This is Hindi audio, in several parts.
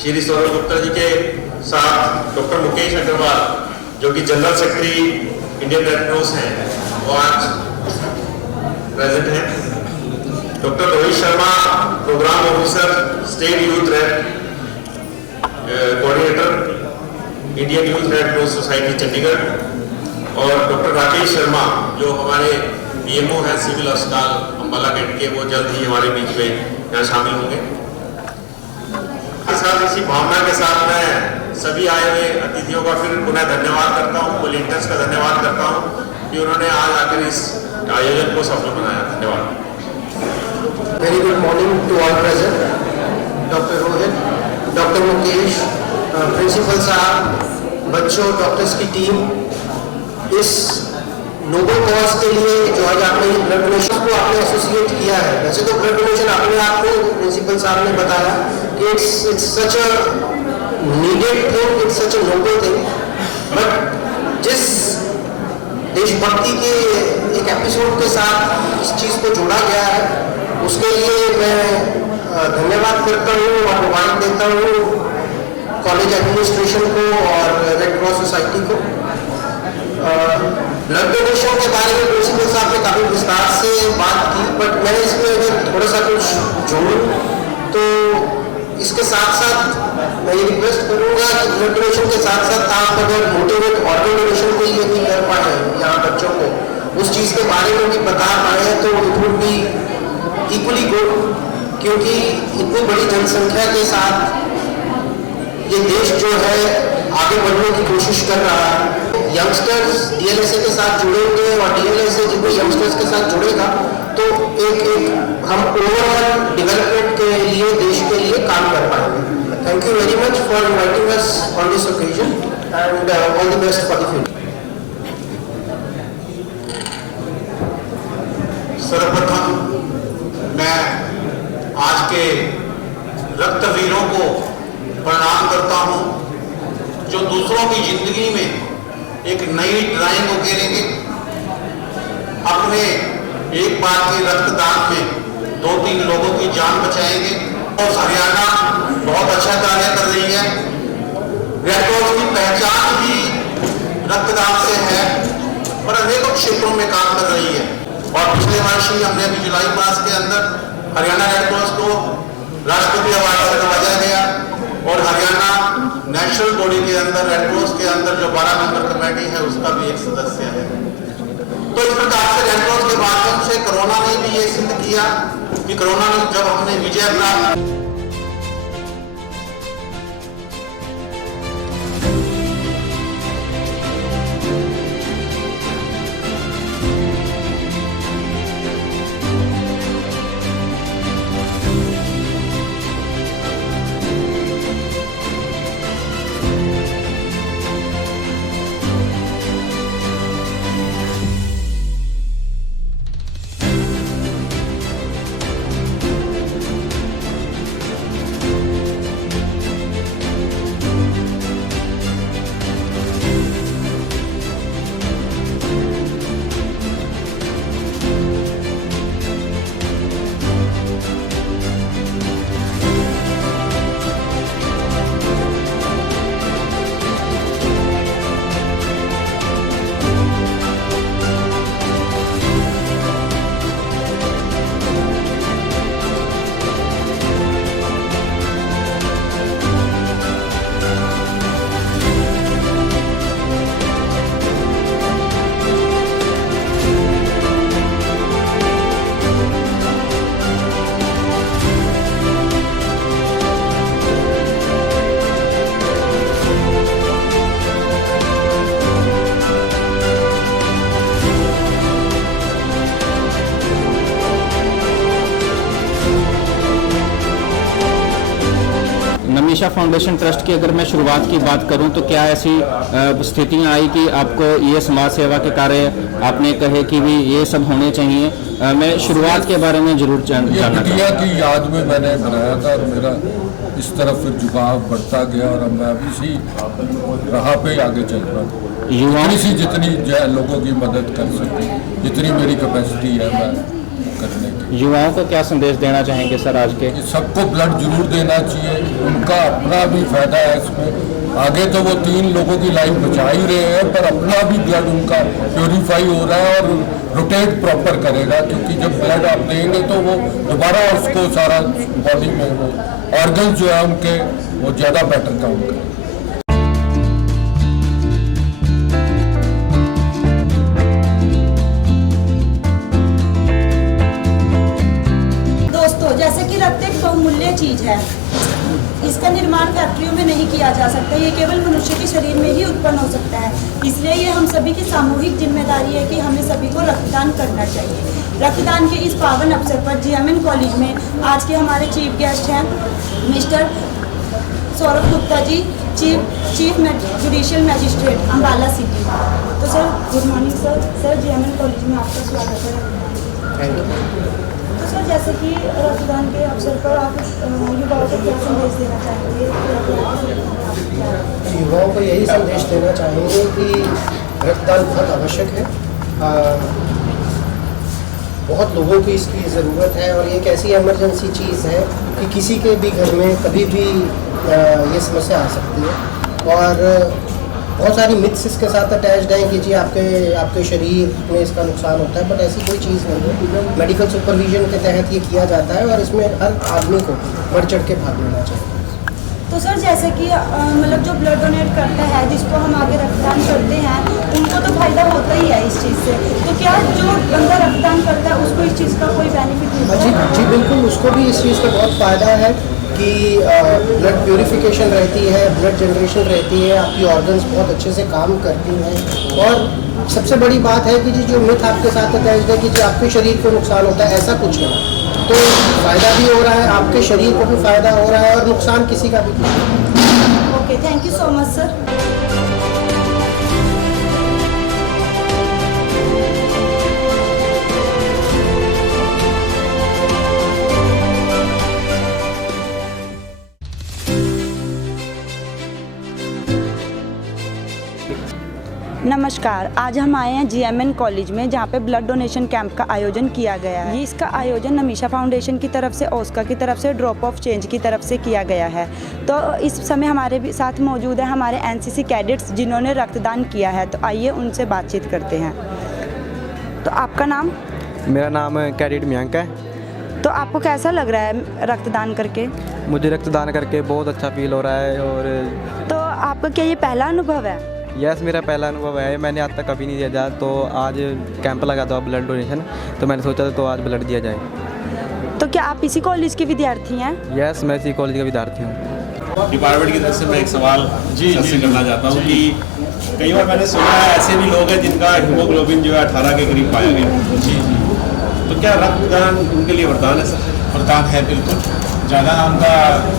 श्री सौरभ गुप्ता जी के साथ डॉक्टर मुकेश अग्रवाल जो कि general secretary Indian Red Cross हैं, वो आज प्रेजेंट हैं। Doctor Rohit Sharma, programme officer, state youth red coordinator, Indian youth red cross society Chandigarh, और डॉक्टर राकेश शर्मा जो हमारे पीएमओ हैं सिविल अस्पताल अम्बाला गेट के, वो जल्द ही हमारे बीच में यहाँ शामिल होंगे। साथ इसी भावना के साथ मैं सभी आए हुए अतिथियों का फिर पुनः धन्यवाद करता हूँ, वॉलंटियर्स का धन्यवाद करता हूँ कि उन्होंने आज आकर इस आयोजन को सफल बनाया। धन्यवाद। Very good morning to all present, doctor Rohit, doctor Mukesh, principal साहब, बच्चों, डॉक्टर्स की टीम, इस नोबल कॉज के लिए जो आज आपने ब्लड डोनेशन को आपने एसोसिएट किया है। वैसे तो ब्लड डोनेशन अपने आप में प्रिंसिपल साहब ने बताया कि it's such a needed thing, it's such a Nobel thing, but जिस देशभक्ति के एक एपिसोड के साथ इस चीज़ को जोड़ा गया है उसके लिए मैं धन्यवाद करता हूँ और मुबारक देता हूँ कॉलेज एडमिनिस्ट्रेशन को और रेड क्रॉस सोसाइटी को। ब्लड डोनेशन के बारे में प्रिंसिपल साहब ने काफ़ी विस्तार से बात की, बट मैं इसमें अगर थोड़ा सा कुछ जोड़ूँ तो इसके साथ साथ मैं ये रिक्वेस्ट करूँगा कि ब्लड डोनेशन के साथ साथ आप अगर मोटिवेट ऑर्गन डोनेशन के लिए भी कर पाए यहाँ बच्चों को उस चीज़ के बारे में भी बता पाए तो it would be equally good, क्योंकि इतनी बड़ी जनसंख्या के साथ ये देश जो है आगे बढ़ने की कोशिश कर रहा है। यंगस्टर्स डीएलएसए के साथ जुड़ेंगे और डीएलएसए जितने यंगस्टर्स के साथ जुड़ेगा तो एक हम ओवरऑल डेवलपमेंट के लिए, देश के लिए काम कर पाएंगे। Thank you very much for inviting us on this occasion and all the best for the future. सर्वप्रथम मैं आज के रक्तवीरों को प्रणाम करता हूं जो दूसरों की जिंदगी में एक नई ड्राइंग उकेरेंगे। अपने एक बार के रक्तदान में 2-3 लोगों की जान बचाएंगे। और हरियाणा बहुत अच्छा कार्य कर रही है। रेड क्रॉस की पहचान भी रक्तदान से है और अनेकों क्षेत्रों में काम कर रही है। और पिछले वर्ष ही हमने अभी जुलाई मास के अंदर हरियाणा रेड क्रॉस को राष्ट्रपति अवार्ड से नवाजा गया और हरियाणा नेशनल बॉडी के अंदर रेड क्रॉस के अंदर जो 12 मेंबर कमेटी है उसका भी एक सदस्य है। तो इस प्रकार से रेड क्रॉस के माध्यम से कोरोना ने भी ये सिद्ध किया कि कोरोना में जब हमने विजय प्राप्त नमीशा फाउंडेशन ट्रस्ट की अगर मैं शुरुआत की बात करूं तो क्या ऐसी स्थितियां आई कि आपको ये समाज सेवा के कार्य आपने कहे कि भी ये सब होने चाहिए? मैं शुरुआत के बारे में जरूर जानना बिटिया की याद में मैंने बनाया था और मेरा इस तरफ फिर झुकाव बढ़ता गया और मैं अब इसी राह पे आगे चल रहा हूँ। जितनी लोगों की मदद कर सके, जितनी मेरी कैपेसिटी है मैं करने की। युवाओं को क्या संदेश देना चाहेंगे सर आज के? कि सबको ब्लड जरूर देना चाहिए, उनका अपना भी फायदा है इसमें। आगे तो वो 3 लोगों की लाइफ बचा ही रहे हैं, पर अपना भी ब्लड उनका प्योरीफाई हो रहा है और रोटेट प्रॉपर करेगा, क्योंकि जब ब्लड आप देंगे तो वो दोबारा उसको सारा बॉडी में वो ऑर्गन जो है उनके वो ज़्यादा बेटर काम करें। दोस्तों, जैसे कि रक्त एक बहुमूल्य चीज है, इसका निर्माण फैक्ट्रियों में नहीं किया जा सकता, ये केवल मनुष्य के शरीर में ही उत्पन्न हो सकता है। इसलिए ये हम सभी की सामूहिक जिम्मेदारी है कि हमें सभी को रक्तदान करना चाहिए। रक्तदान के इस पावन अवसर पर GMN कॉलेज में आज के हमारे चीफ गेस्ट हैं mister Saurabh Gupta ji, chief judicial magistrate Ambala city. तो sir good morning sir GMN college में आपका स्वागत है। Thank you. तो सर, जैसे कि रक्तदान के अवसर पर आप युवाओं को क्या संदेश देना चाहेंगे? युवाओं को यही संदेश देना चाहेंगे कि रक्तदान बहुत आवश्यक है। बहुत लोगों को इसकी ज़रूरत है और ये एक ऐसी इमरजेंसी चीज़ है कि किसी के भी घर में कभी भी ये समस्या आ सकती है। और बहुत सारी मिथ्स इसके साथ अटैच्ड हैं कि जी आपके शरीर में इसका नुकसान होता है, बट ऐसी कोई चीज़ नहीं है। मेडिकल सुपरविजन के तहत ये किया जाता है और इसमें हर आदमी को बढ़ चढ़ के भाग लेना चाहिए। तो सर, जैसे कि मतलब जो ब्लड डोनेट करता है, जिसको हम आगे रक्तदान करते हैं, उनको तो फायदा होता ही है इस चीज़ से। तो क्या जो बंदा रक्तदान करता है उसको इस चीज़ का कोई बेनिफिट मिलता है? जी बिल्कुल, उसको भी इस चीज़ का बहुत फ़ायदा है कि ब्लड प्यूरिफिकेशन रहती है, ब्लड जनरेशन रहती है, आपकी ऑर्गन्स बहुत अच्छे से काम करती हैं। और सबसे बड़ी बात है कि जी जो मिथ आपके साथ अटैच्ड है कि जी आपके शरीर को नुकसान होता है, ऐसा कुछ नहीं। तो फ़ायदा भी हो रहा है, आपके शरीर को भी फ़ायदा हो रहा है और नुकसान किसी का भी नहीं। Okay, thank you so much sir. नमस्कार, आज हम आए हैं GMN कॉलेज में, जहाँ पे ब्लड डोनेशन कैंप का आयोजन किया गया है। ये इसका आयोजन नमीशा फाउंडेशन की तरफ से, ओस्का की तरफ से, ड्रॉप ऑफ चेंज की तरफ से किया गया है। तो इस समय हमारे भी साथ मौजूद है हमारे NCC कैडेट्स जिन्होंने रक्तदान किया है। तो आइए उनसे बातचीत करते हैं। तो आपका नाम? मेरा नाम कैडेट मयंक है। तो आपको कैसा लग रहा है रक्तदान करके? मुझे रक्तदान करके बहुत अच्छा फील हो रहा है। और तो आपका क्या ये पहला अनुभव है? यस, मेरा पहला अनुभव है। मैंने आज तक कभी नहीं दिया था, तो आज कैंप लगा था ब्लड डोनेशन, तो मैंने सोचा था तो आज ब्लड दिया जाए। तो क्या आप इसी कॉलेज के विद्यार्थी हैं? यस, मैं इसी कॉलेज का विद्यार्थी हूँ। डिपार्टमेंट की तरफ से मैं एक सवाल से करना चाहता हूँ कि कई बार मैंने सुना है ऐसे भी लोग हैं जिनका हीमोग्लोबिन जो है 18 के करीब पाया गया। जी, तो क्या रक्तदान उनके लिए वरदान है सर? वरदान है बिल्कुल। ज़्यादा उनका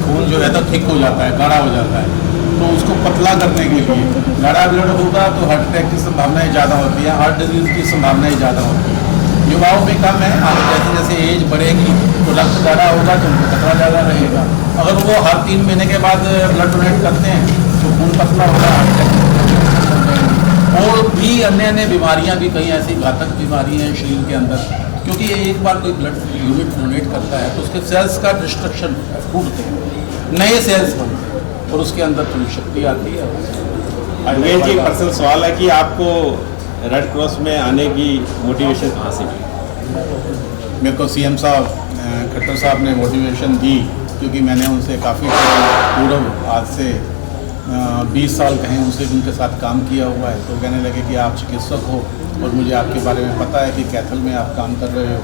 खून जो है तो थिक हो जाता है, गाढ़ा हो जाता है, तो उसको पतला करने के लिए गाढ़ा ब्लड होगा तो हार्ट अटैक की संभावनाएं ज़्यादा होती है, हार्ट डिजीज़ की संभावनाएं ज़्यादा होती है। युवाओं में कम है, आगे जैसे जैसे एज बढ़ेगी तो रक्त गाढ़ा होगा तो उनको खतरा ज़्यादा रहेगा। अगर वो हर 3 महीने के बाद ब्लड डोनेट करते हैं तो खून पतला होगा, हार्ट अटैक। और भी अन्य बीमारियाँ भी, कई ऐसी घातक बीमारियाँ हैं शरीर के अंदर, क्योंकि ये एक बार कोई ब्लड यूनिट डोनेट करता है तो उसके सेल्स का डिस्ट्रक्शन टूटते हैं, नए सेल्स बनते हैं और उसके अंदर थोड़ी शक्ति आती है। अनिल जी, पर्सनल सवाल है कि आपको रेड क्रॉस में आने की मोटिवेशन कहाँ से मिली? मेरे को CM साहब खट्टर साहब ने मोटिवेशन दी, क्योंकि मैंने उनसे काफ़ी पूर्व, आज से 20 साल कहें उनसे उनके साथ काम किया हुआ है। तो कहने लगे कि आप चिकित्सक हो और मुझे आपके बारे में पता है कि कैथल में आप काम कर रहे हो,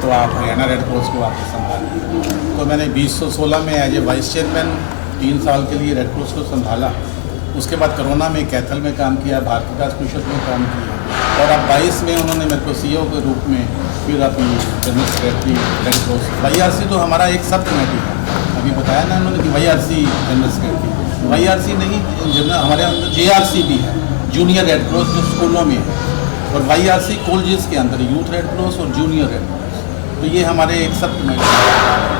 तो आप हरियाणा रेड क्रॉस को आके संभालिए। तो मैंने 2016 में एज ए वाइस चेयरमैन 3 साल के लिए रेड क्रॉस को संभाला। उसके बाद कोरोना में कैथल में काम किया, भारत विकास परिषद में काम किया, और अब 22 में उन्होंने मेरे को CEO के रूप में फिर अपनी general secretary red cross. YRC तो हमारा एक सब कमेटी है, अभी बताया ना उन्होंने कि YRC जनरल सेक्रेटरी, YRC नहीं, हमारे अंदर JRC भी है, जूनियर रेड क्रॉस जो स्कूलों में है, और YRC कॉलेजेस के अंदर यूथ रेड क्रॉस और जूनियर रेड क्रॉस। तो ये हमारे एक सब कमेटी है।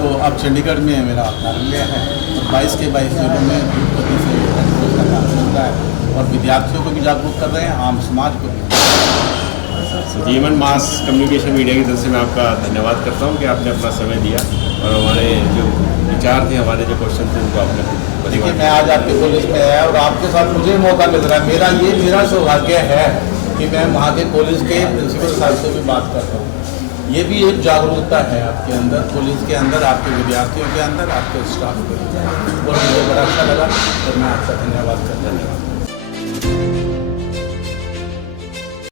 तो अब चंडीगढ़ में मेरा कार्यालय है और 22 के 22 जिलों में गति से रेड क्रॉस का काम चल रहा है और विद्यार्थियों को भी जागरूक कर रहे हैं, आम समाज को भी। जीवन मास कम्युनिकेशन मीडिया की तरफ से मैं आपका धन्यवाद करता हूँ कि आपने अपना समय दिया और हमारे जो विचार थे, हमारे जो क्वेश्चन थे उनको आपने देखिए, मैं आज आपके कॉलेज में आया और आपके साथ मुझे मौका मिल रहा है। मेरा सौभाग्य है कि मैं वहाँ के कॉलेज के प्रिंसिपल साहब से भी बात कर रहा हूँ। ये भी एक जागरूकता है आपके अंदर, कॉलेज के अंदर, आपके विद्यार्थियों के अंदर, आपके स्टाफ के अंदर, और मुझे बड़ा अच्छा लगा और मैं आपका धन्यवाद करता हूँ।